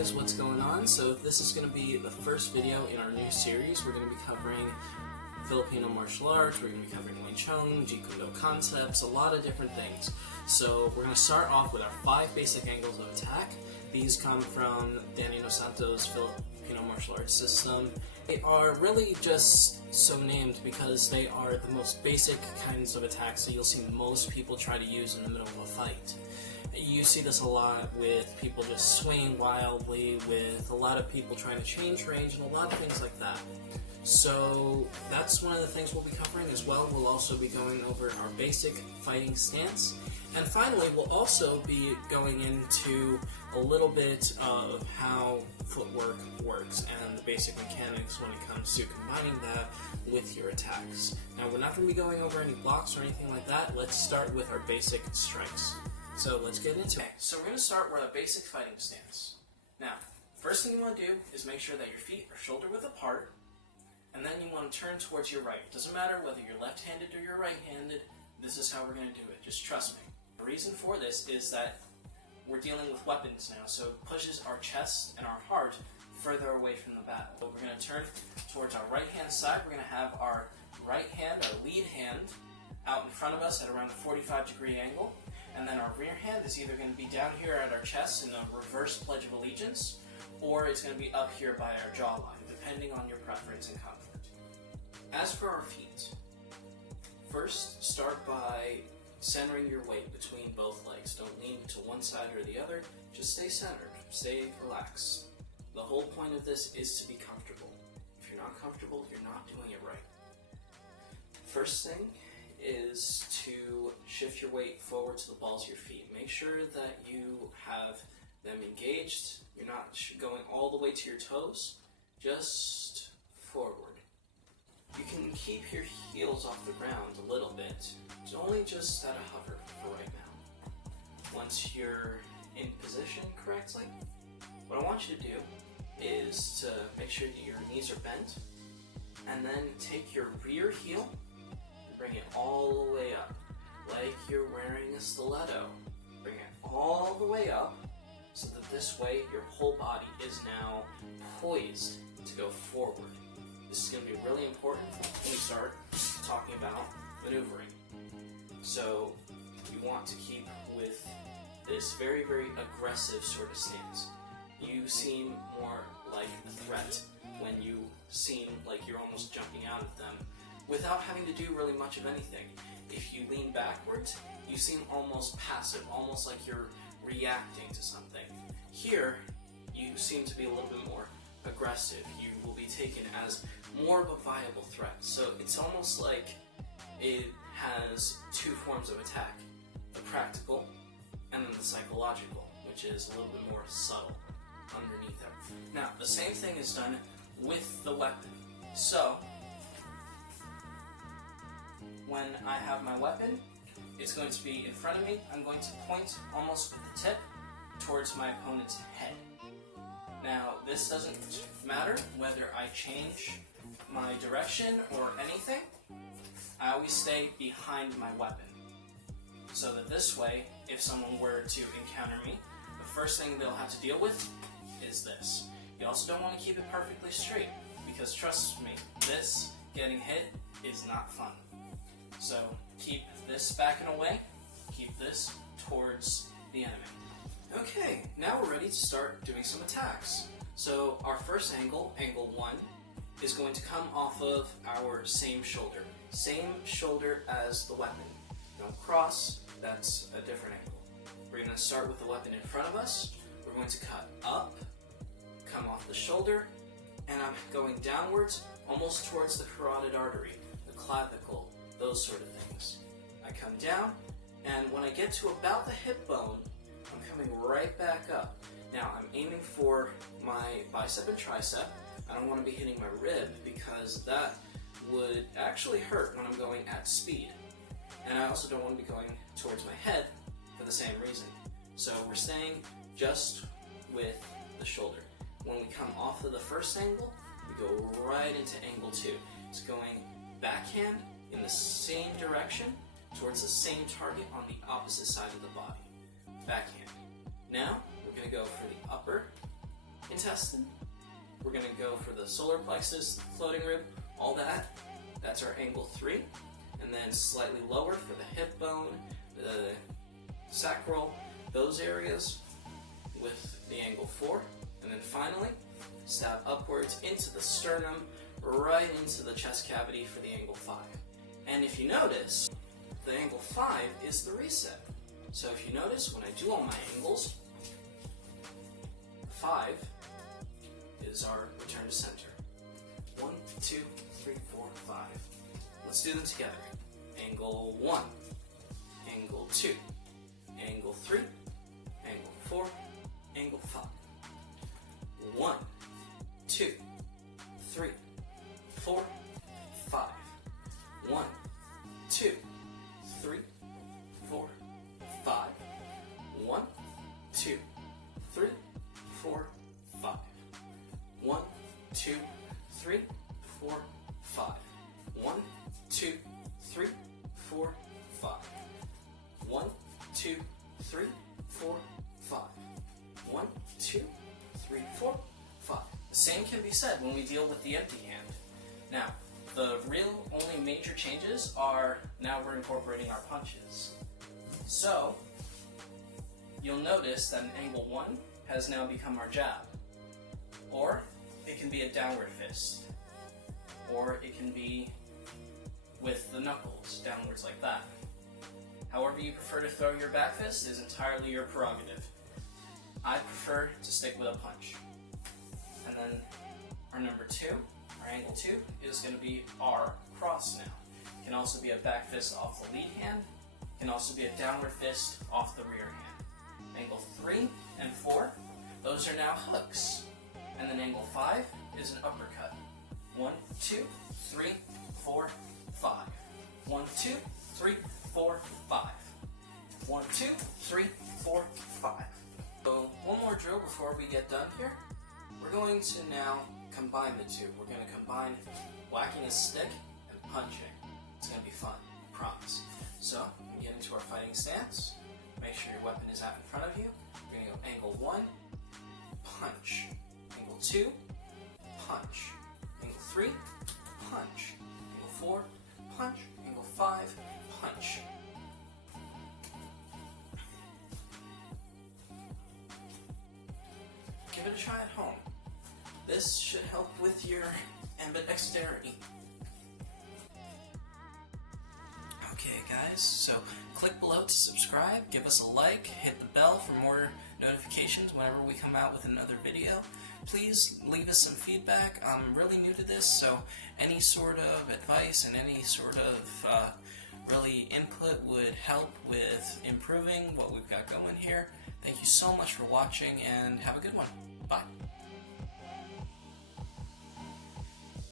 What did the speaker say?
guys, what's going on? So this is going to be the first video in our new series. We're going to be covering Filipino martial arts, we're going to be covering Wing Chun, Jeet Kune Do concepts, a lot of different things. So we're going to start off with our 5 basic angles of attack. These come from Dan Inosanto's Filipino martial arts system. They are really just so named because they are the most basic kinds of attacks that you'll see most people try to use in the middle of a fight. You see this a lot with people just swinging wildly, with a lot of people trying to change range, and a lot of things like that. So that's one of the things we'll be covering as well. We'll also be going over our basic fighting stance. And finally, we'll also be going into a little bit of how footwork works and the basic mechanics when it comes to combining that with your attacks. Now, we're not going to be going over any blocks or anything like that. Let's start with our basic strikes. So let's get into it. So we're going to start with a basic fighting stance. Now, first thing you want to do is make sure that your feet are shoulder width apart, and then you want to turn towards your right. It doesn't matter whether you're left-handed or you're right-handed, this is how we're going to do it. Just trust me. The reason for this is that we're dealing with weapons now, so it pushes our chest and our heart further away from the battle. So we're going to turn towards our right-hand side. We're going to have our right hand, our lead hand, out in front of us at around a 45-degree angle. And then our rear hand is either going to be down here at our chest in a reverse Pledge of Allegiance, or it's going to be up here by our jawline, depending on your preference and comfort. As for our feet, first start by centering your weight between both legs. Don't lean to one side or the other, just stay centered, stay relaxed. The whole point of this is to be comfortable. If you're not comfortable, you're not doing it right. First thing is to shift your weight forward to the balls of your feet. Make sure that you have them engaged. You're not going all the way to your toes, just forward. You can keep your heels off the ground a little bit. It's only just at a hover for right now. Once you're in position correctly, what I want you to do is to make sure that your knees are bent, and then take your rear heel, bring it all the way up, like you're wearing a stiletto. Bring it all the way up, so that this way your whole body is now poised to go forward. This is going to be really important when we start talking about maneuvering. So you want to keep with this very, very aggressive sort of stance. You seem more like a threat when you seem like you're almost jumping out at them without having to do really much of anything. If you lean backwards, you seem almost passive, almost like you're reacting to something. Here, you seem to be a little bit more aggressive. You will be taken as more of a viable threat. So it's almost like it has 2 forms of attack. The practical, and then the psychological, which is a little bit more subtle underneath it. Now, the same thing is done with the weapon. So, when I have my weapon, it's going to be in front of me. I'm going to point almost with the tip towards my opponent's head. Now, this doesn't matter whether I change my direction or anything. I always stay behind my weapon, so that this way, if someone were to encounter me, the first thing they'll have to deal with is this. You also don't want to keep it perfectly straight, because trust me, this getting hit is not fun. So keep this back and away, keep this towards the enemy. Okay, now we're ready to start doing some attacks. So our first angle, angle 1, is going to come off of our same shoulder. Same shoulder as the weapon. Don't cross, that's a different angle. We're going to start with the weapon in front of us. We're going to cut up, come off the shoulder, and I'm going downwards, almost towards the carotid artery, the clavicle, those sort of things. I come down, and when I get to about the hip bone, I'm coming right back up. Now, I'm aiming for my bicep and tricep. I don't want to be hitting my rib, because that would actually hurt when I'm going at speed. And I also don't want to be going towards my head for the same reason. So we're staying just with the shoulder. When we come off of the first angle, we go right into angle 2. It's going backhand in the same direction towards the same target on the opposite side of the body. Backhand. Now, we're going to go for the upper intestine. We're going to go for the solar plexus, the floating rib, all that. That's our angle 3. And then slightly lower for the hip bone, the sacral, those areas with the angle 4. And then finally, stab upwards into the sternum, right into the chest cavity for the angle 5. And if you notice, the angle 5 is the reset. So if you notice, when I do all my angles, 5 is our return to center. 1, 2, 3, 4, 5. Let's do them together. Angle 1, angle 2, angle 3, angle 4, angle 5. 1, 2, 3, 4, 5. 1, 2, 3, 4, 5. 1, 2, 3, 4, 5. 1, 2, 3, 4, 5. 1, 2, 3, 4, 5. 1, 2, 3, 4, 5. 1, 2, 3, 4, 5. The same can be said when we deal with the empty hand. Now, the real only major changes are now we're incorporating our punches. So, you'll notice that an angle 1 has now become our jab. Or it can be a downward fist. Or it can be with the knuckles, downwards like that. However you prefer to throw your back fist is entirely your prerogative. I prefer to stick with a punch. And then our number 2, our angle 2, is going to be our cross now. It can also be a back fist off the lead hand. It can also be a downward fist off the rear hand. Angle 3 and 4, those are now hooks. And then angle 5 is an uppercut. 1, 2, 3, 4, 5. 1, 2, 3, 4, 5. 1, 2, 3, 4, 5. So one more drill before we get done here. We're going to now combine the two. We're going to combine whacking a stick and punching. It's going to be fun, I promise. So, we get into our fighting stance. Make sure your weapon is out in front of you. We're going to go angle 1, punch. Angle 2, punch. Angle 3, punch. Angle 4, punch. Angle 5, punch. Give it a try at home. This should help with your ambidexterity. Okay guys, so click below to subscribe, give us a like, hit the bell for more notifications whenever we come out with another video. Please leave us some feedback. I'm really new to this, so any sort of advice and any sort of really input would help with improving what we've got going here. Thank you so much for watching and have a good one. Bye.